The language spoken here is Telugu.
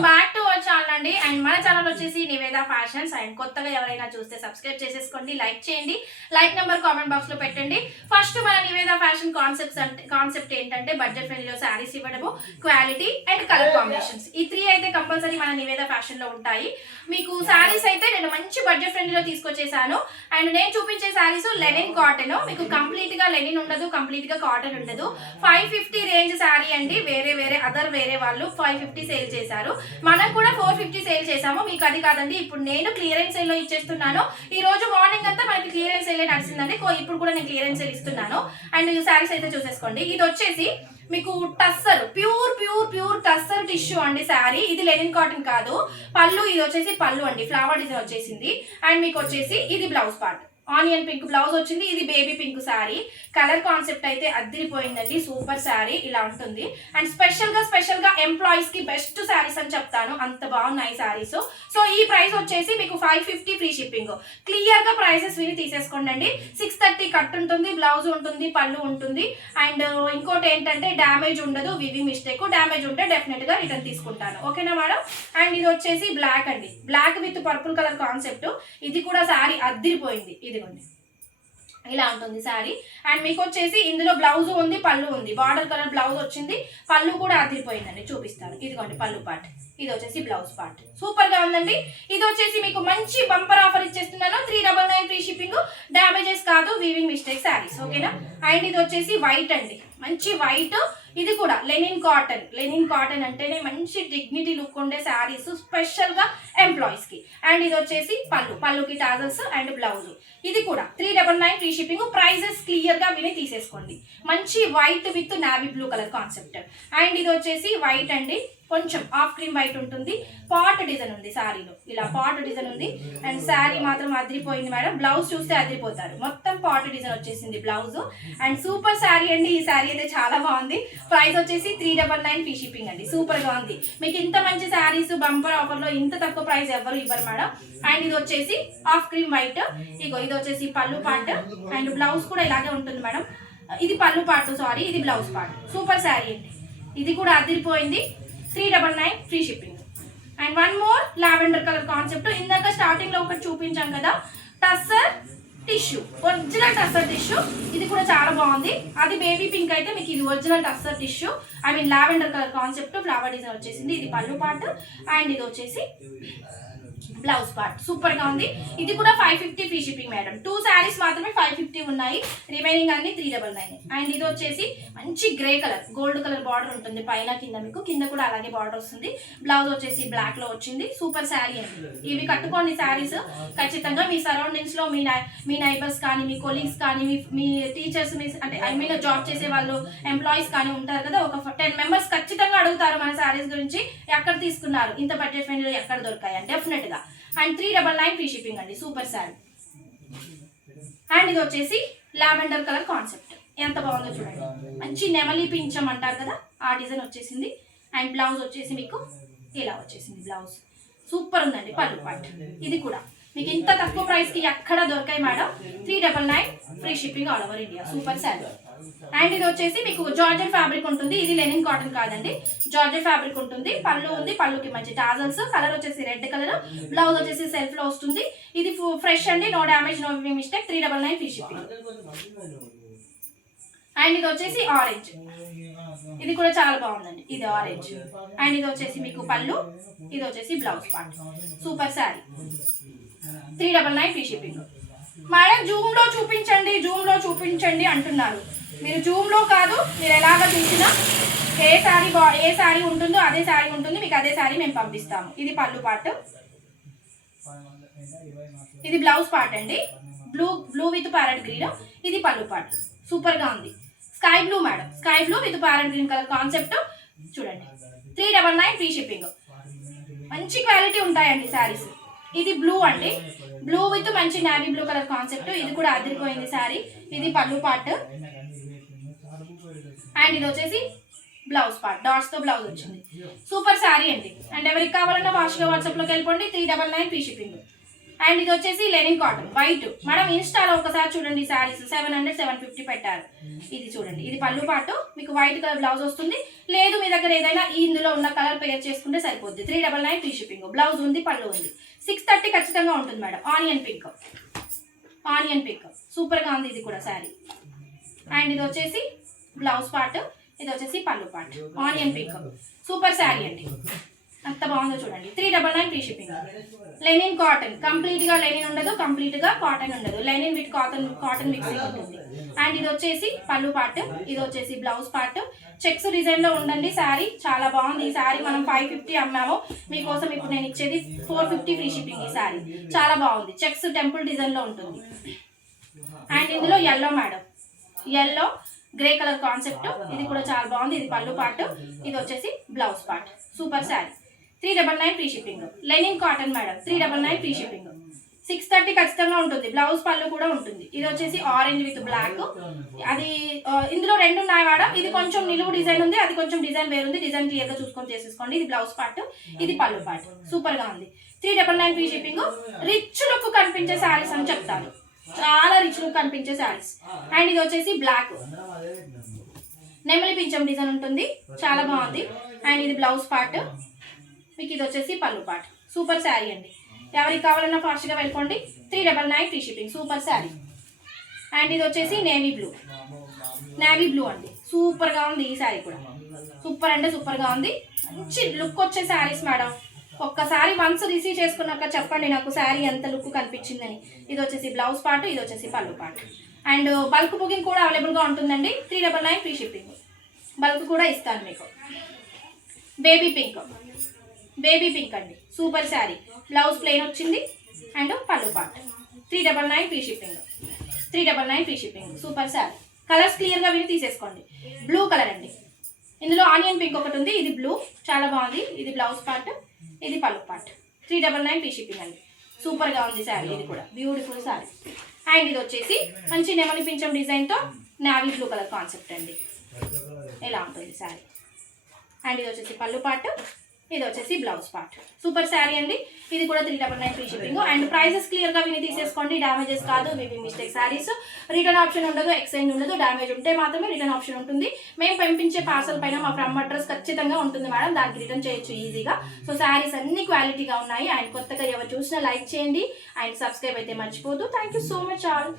Welcome back to our channel అండి. అండ్ మన ఛానల్ వచ్చేసి నివేద ఫ్యాషన్స్. అండ్ కొత్తగా ఎవరైనా చూస్తే సబ్స్క్రైబ్ చేసేసుకోండి, లైక్ చేయండి, లైక్ నెంబర్ కామెంట్ బాక్స్ లో పెట్టండి. ఫస్ట్ మన నివేద ఫ్యాషన్ కాన్సెప్ట్ ఏంటంటే బడ్జెట్ ఫ్రెండ్లీలో శారీస్ ఇవ్వడము, క్వాలిటీ అండ్ కలర్ కాంబినేషన్స్. ఈ 3 అయితే కంపల్సరీ మన నివేద ఫ్యాషన్ లో ఉంటాయి. మీకు శారీస్ అయితే నేను మంచి బడ్జెట్ ఫ్రెండ్లీలో తీసుకొచ్చేసాను. అండ్ నేను చూపించే శారీస్ లెనిన్ కాటన్. మీకు కంప్లీట్ గా లెనిన్ ఉండదు, కంప్లీట్ గా కాటన్ ఉండదు. 550 రేంజ్ శారీ అండి. వేరే వాళ్ళు 550 సేల్ చేశారు, మనం కూడా 450 సేల్ చేసాము. మీకు అది కాదండి, ఇప్పుడు నేను క్లియరెన్స్ సేల్ లో ఇచ్చేస్తున్నాను. ఈ రోజు మార్నింగ్ అంతా మనకి క్లియరెన్స్ సేల్ నడిచిందండి, ఇప్పుడు కూడా నేను క్లియరెన్స్ సేల్ ఇస్తున్నాను. అండ్ ఈ శారీస్ అయితే చూసేసుకోండి. ఇది వచ్చేసి మీకు టస్సర్, ప్యూర్ టస్సర్ టిష్యూ అండి శారీ. ఇది లెనిన్ కాటన్ కాదు. పళ్ళు, ఇది వచ్చేసి పళ్ళు అండి, ఫ్లవర్ డిజైన్ వచ్చేసింది. అండ్ మీకు వచ్చేసి ఇది blouse part, onion pink blouse వచ్చింది. ఇది baby pink sari. Colour concept అయితే అద్దరిపోయిందండి, సూపర్ శారీ ఇలా ఉంటుంది. అండ్ స్పెషల్ గా ఎంప్లాయీస్ కి బెస్ట్ శారీస్ అని చెప్తాను, అంత బాగున్నాయి శారీస్. సో ఈ ప్రైస్ వచ్చేసి మీకు 550 ఫ్రీ షిప్పింగ్. క్లియర్ గా ప్రైసెస్ విని తీసేసుకోండి. 630 కట్ ఉంటుంది, బ్లౌజ్ ఉంటుంది, పళ్ళు ఉంటుంది. అండ్ ఇంకోటి ఏంటంటే డ్యామేజ్ ఉండదు, వివి మిస్టేక్. డ్యామేజ్ ఉంటే డెఫినెట్ గా రిటర్న్ తీసుకుంటాను, ఓకేనా మేడం. అండ్ ఇది వచ్చేసి బ్లాక్ అండి, black with purple colour concept. ఇది కూడా శారీ అద్దరిపోయింది, ఇదిగోండి ఇలా ఉంటుంది శారీ. అండ్ మీకు వచ్చేసి ఇందులో బ్లౌజ్ ఉంది, పళ్ళు ఉంది, బార్డర్ కలర్ బ్లౌజ్ వచ్చింది, పళ్ళు కూడా అదిరిపోయిందండి, చూపిస్తాను. ఇదిగోండి పళ్ళు పార్ట్, ఇది వచ్చేసి బ్లౌజ్ పార్ట్, సూపర్ గా ఉందండి. ఇది వచ్చేసి మీకు మంచి బంపర్ ఆఫర్ ఇచ్చేస్తున్నాను, 399 ఫ్రీ షిప్పింగ్. డ్యామేజెస్ కాదు, వీవింగ్ మిస్టేక్ శారీస్, ఓకేనా. అండ్ ఇది వచ్చేసి వైట్ అండి, మంచి వైట్. ఇది కూడా లెనిన్ కాటన్ అంటేనే మంచి డిగ్నిటీ లుక్ ఉండే శారీస్, స్పెషల్ గా ఎంప్లాయీస్ కి. అండ్ ఇది వచ్చేసి పళ్ళుకి టాజల్స్ అండ్ బ్లౌజ్. ఇది కూడా 399 ఫ్రీ షిప్పింగ్. ప్రైజెస్ క్లియర్ గా విని తీసేసుకోండి. మంచి white with navy blue colour concept. And ఇది వచ్చేసి వైట్ అండి, కొంచెం ఆఫ్ క్రీమ్ వైట్ ఉంటుంది. పాట్ డిజైన్ ఉంది శారీలో, ఇలా పాట్ డిజైన్ ఉంది. అండ్ శారీ మాత్రం అదిరిపోయింది మేడం. బ్లౌజ్ చూస్తే అదిరిపోతారు, మొత్తం పాట్ డిజైన్ వచ్చేసింది బ్లౌజ్. అండ్ సూపర్ శారీ అండి, ఈ శారీ అయితే చాలా బాగుంది. ప్రైస్ వచ్చేసి 399 ఫ్రీ షిప్పింగ్ అండి, సూపర్ గా ఉంది. మీకు ఇంత మంచి శారీస్ బంపర్ ఆఫర్ లో ఇంత తక్కువ ప్రైస్ ఎవరు ఇవ్వరు మేడం. అండ్ ఇది వచ్చేసి ఆఫ్ క్రీమ్ వైట్. ఇది వచ్చేసి పళ్ళు పార్ట్. అండ్ బ్లౌజ్ కూడా ఇలాగే ఉంటుంది మేడం. ఇది పళ్ళు పార్ట్, సారీ, ఇది బ్లౌజ్ పార్ట్. సూపర్ శారీ అండి, ఇది కూడా అదిరిపోయింది. 399 free shipping. And one more lavender colour concept. ఇందాక స్టార్టింగ్ లో ఒకటి చూపించాం కదా, tussar tissue, original tussar tissue. ఇది కూడా చాలా బాగుంది. అది బేబీ పింక్ అయితే మీకు ఇది original tussar tissue. I mean lavender colour concept, flower design వచ్చేసింది. ఇది పళ్ళు పార్ట్. అండ్ ఇది వచ్చేసి బ్లౌజ్ పార్ట్, సూపర్ గా ఉంది. ఇది కూడా 550 ఫ్రీ షిప్పింగ్ మేడం. 2 శారీస్ మాత్రమే 550 ఉన్నాయి, రిమైనింగ్ అన్ని 399. అండ్ ఇది వచ్చేసి మంచి grey colour, gold colour border ఉంటుంది పైన కింద, మీకు కింద కూడా అలాగే బార్డర్ వస్తుంది. బ్లౌజ్ వచ్చేసి బ్లాక్ లో వచ్చింది, సూపర్ శారీ అండి. ఇవి కట్టుకోండి శారీస్ ఖచ్చితంగా. మీ సరౌండింగ్స్ లో మీ నైబర్స్ కానీ, మీ కొలీగ్స్ కానీ, మీ టీచర్స్, మీ అంటే ఐ మీన్ జాబ్ చేసే వాళ్ళు, ఎంప్లాయీస్ కానీ ఉంటారు కదా, ఒక 10 మెంబర్స్ ఖచ్చితంగా అడుగుతారు మన శారీస్ గురించి, ఎక్కడ తీసుకున్నారు, ఇంత బడ్జెట్ ఫ్రెండ్లీ ఎక్కడ దొరికాయి అని డెఫినెట్ గా. అండ్ 399 ఫ్రీ షిప్పింగ్ అండి, సూపర్ శారీ. అండ్ ఇది వచ్చేసి లావెండర్ కలర్ కాన్సెప్ట్, ఎంత బాగుందో చూడండి. మంచి నెమలి పించం అంటారు కదా, ఆ డిజైన్ వచ్చేసింది. అండ్ బ్లౌజ్ వచ్చేసి మీకు ఇలా వచ్చేసింది బ్లౌజ్, సూపర్ ఉందండి. పళ్ళు పార్ట్. ఇది కూడా మీకు ఇంత తక్కువ ప్రైస్ కి ఎక్కడ దొరకాయి madam. 399 free shipping all over India, super saree. And ఇది వచ్చేసి మీకు జార్జెట్ ఫ్యాబ్రిక్ ఉంటుంది. ఇది లెనిన్ కాటన్ కాదండి, జార్జెట్ ఫ్యాబ్రిక్ ఉంటుంది. పళ్ళు ఉంది, పళ్ళుకి మంచి టాజల్స్. కలర్ వచ్చేసి రెడ్ కలర్, బ్లౌజ్ వచ్చేసి సెల్ఫ్ లో వస్తుంది. ఇది ఫ్రెష్ అండి, no damage, no mistake. 399 free shipping. And ఇది వచ్చేసి ఆరెంజ్, ఇది కూడా చాలా బాగుందండి, ఇది ఆరెంజ్. అండ్ ఇది వచ్చేసి మీకు పళ్ళు, ఇది వచ్చేసి blouse part, super sari. 399 free shipping. Madam Zoom లో చూపించండి అంటున్నారు. మీరు జూమ్ లో కాదు, మీరు ఎలాగ చూసినా ఏ శారీ ఉంటుందో అదే శారీ ఉంటుంది, మీకు అదే శారీ మేము పంపిస్తాము. ఇది పళ్ళు పార్ట్, ఇది బ్లౌజ్ పార్ట్ అండి, బ్లూ విత్ ప్యారెట్ గ్రీన్. ఇది పళ్ళు పార్ట్, సూపర్ గా ఉంది. Sky blue madam, sky blue with parrot green colour concept చూడండి. 399 ఫ్రీ షిప్పింగ్. మంచి క్వాలిటీ ఉంటాయండి శారీస్. ఇది బ్లూ అండి, బ్లూ విత్ మంచి నావీ బ్లూ కలర్ కాన్సెప్ట్. ఇది కూడా అదిరిపోయింది శారీ. ఇది పళ్ళు పార్ట్. అండ్ ఇది వచ్చేసి బ్లౌజ్ పార్ట్, డాట్స్ తో బ్లౌజ్ వచ్చింది, సూపర్ శారీ అండి. అండ్ ఎవరికి కావాలన్నా వాట్సాప్ లోకి వెళ్ళిపోండి. 399 ఫ్రీ షిప్పింగ్. అండ్ ఇది వచ్చేసి లెనిన్ కాటన్ వైట్. మనం ఇన్స్టాలో ఒకసారి చూడండి శారీస్ 700 750 పెట్టారు. ఇది చూడండి, ఇది పళ్ళు పాటు, మీకు వైట్ కలర్ బ్లౌజ్ వస్తుంది. లేదు మీ దగ్గర ఏదైనా ఇందులో ఉన్న కలర్ పేర్ చేసుకుంటే సరిపోద్ది. 399 ఫ్రీ షిప్పింగ్. బ్లౌజ్ ఉంది, పళ్ళు ఉంది. 630 ఖచ్చితంగా ఉంటుంది మేడం. ఆనియన్ పింక్ సూపర్గా ఉంది ఇది కూడా శారీ. అండ్ ఇది వచ్చేసి బ్లౌజ్ పార్ట్, ఇది వచ్చేసి పళ్ళు part. Onion pink super sari అండి, అంత బాగుందో చూడండి. 399 ఫ్రీ షిప్పింగ్. లెనిన్ కాటన్, కంప్లీట్గా లెనిన్ ఉండదు, కంప్లీట్గా కాటన్ ఉండదు. లెనిన్ విత్ కాటన్ మిక్సింగ్ ఉంటుంది. అండ్ ఇది వచ్చేసి పళ్ళు పార్ట్, ఇది వచ్చేసి బ్లౌజ్ పార్ట్. చెక్స్ డిజైన్లో ఉండండి శారీ, చాలా బాగుంది. ఈ శారీ మనం 550 అమ్మాము, మీకోసం ఇప్పుడు నేను ఇచ్చేది 450 ఫ్రీ షిప్పింగ్. ఈ శారీ చాలా బాగుంది, చెక్స్ టెంపుల్ డిజైన్లో ఉంటుంది. అండ్ ఇందులో yellow madam, yellow grey colour concept, ఇది కూడా చాలా బాగుంది. ఇది పళ్ళు పార్ట్, ఇది వచ్చేసి blouse part. Super sari. 399 free shipping. Linen cotton madam, 399 free shipping. 630 ఖచ్చితంగా ఉంటుంది. బ్లౌజ్ పళ్ళు కూడా ఉంటుంది. ఇది వచ్చేసి ఆరెంజ్ విత్ బ్లాక్. అది ఇందులో రెండు ఉన్నాయి మేడం. ఇది కొంచెం నిలువు డిజైన్ ఉంది, అది కొంచెం డిజైన్ వేరుంది. డిజైన్ క్లియర్గా చూసుకొని చేసేసుకోండి. ఇది బ్లౌజ్ పార్ట్, ఇది పళ్ళు పార్ట్. సూపర్గా ఉంది. 399 ఫ్రీ షిప్పింగ్. రిచ్ లుక్ కనిపించే శారీస్ అని చెప్తాను, చాలా రిచ్ లుక్ కనిపించే శారీస్. అండ్ ఇది వచ్చేసి బ్లాక్ నెమలి పింఛం డిజైన్ ఉంటుంది, చాలా బాగుంది. అండ్ ఇది బ్లౌజ్ పార్ట్, మీకు ఇది వచ్చేసి పళ్ళు పార్ట్. సూపర్ శారీ అండి, ఎవరికి కావాలన్నా ఫాస్ట్గా వెళ్ళిపోండి. 399 free shipping. Super saree. And ఇది వచ్చేసి నేవీ బ్లూ అండి, సూపర్గా ఉంది. ఈ శారీ కూడా సూపర్ అంటే సూపర్గా ఉంది. మంచి లుక్ వచ్చే శారీస్ మేడం. ఒక్కసారి వన్స్ రిసీవ్ చేసుకున్నాక చెప్పండి నాకు శారీ ఎంత లుక్ కనిపించిందని. ఇది వచ్చేసి బ్లౌజ్ పార్ట్, ఇది వచ్చేసి పళ్ళు పార్ట్. అండ్ బల్క్ బుకింగ్ కూడా అవైలబుల్గా ఉంటుందండి. 399 ఫ్రీ షిప్పింగ్. బల్క్ కూడా ఇస్తాను మీకు. బేబీ పింక్ అండి, సూపర్ శారీ. బ్లౌజ్ ప్లెయిన్ వచ్చింది అండ్ పళ్ళు part. 399 free shipping. 399 free shipping. Super sari. Colours క్లియర్గా విని తీసేసుకోండి. బ్లూ కలర్ అండి, ఇందులో ఆనియన్ పింక్ ఒకటి ఉంది, ఇది బ్లూ, చాలా బాగుంది. ఇది బ్లౌజ్ పార్ట్, ఇది పళ్ళు పార్ట్. 399 ఫ్రీ షిప్పింగ్ అండి, సూపర్గా ఉంది శారీ. ఇది కూడా బ్యూటిఫుల్ శారీ. అండ్ ఇది వచ్చేసి మంచి నెమలి పింఛం డిజైన్తో నావీ బ్లూ కలర్ కాన్సెప్ట్ అండి, ఎలా ఉంటుంది శారీ. అండ్ ఇది వచ్చేసి పళ్ళు పార్ట్, ఇది వచ్చేసి బ్లౌజ్ పార్ట్. సూపర్ శారీ అండి, ఇది కూడా 399 ఫ్రీ షిప్పింగ్. అండ్ ప్రైసెస్ క్లియర్గా విని తీసేసుకోండి. డ్యామేజెస్ కాదు, maybe mistake saris. Return option ఉండదు, ఎక్స్చేంజ్ ఉండదు. డ్యామేజ్ ఉంటే మాత్రమే రిటర్న్ ఆప్షన్ ఉంటుంది. మేము పంపించే పార్సల్ పైన మా ఫ్రమ్ అడ్రస్ ఖచ్చితంగా ఉంటుంది మేడం, దానికి రిటర్న్ చేయొచ్చు ఈజీగా. సో శారీస్ అన్ని క్వాలిటీగా ఉన్నాయి. అండ్ కొత్తగా ఎవరు చూసినా లైక్ చేయండి అండ్ సబ్స్క్రైబ్ అయితే మర్చిపోదు. Thank you so much all.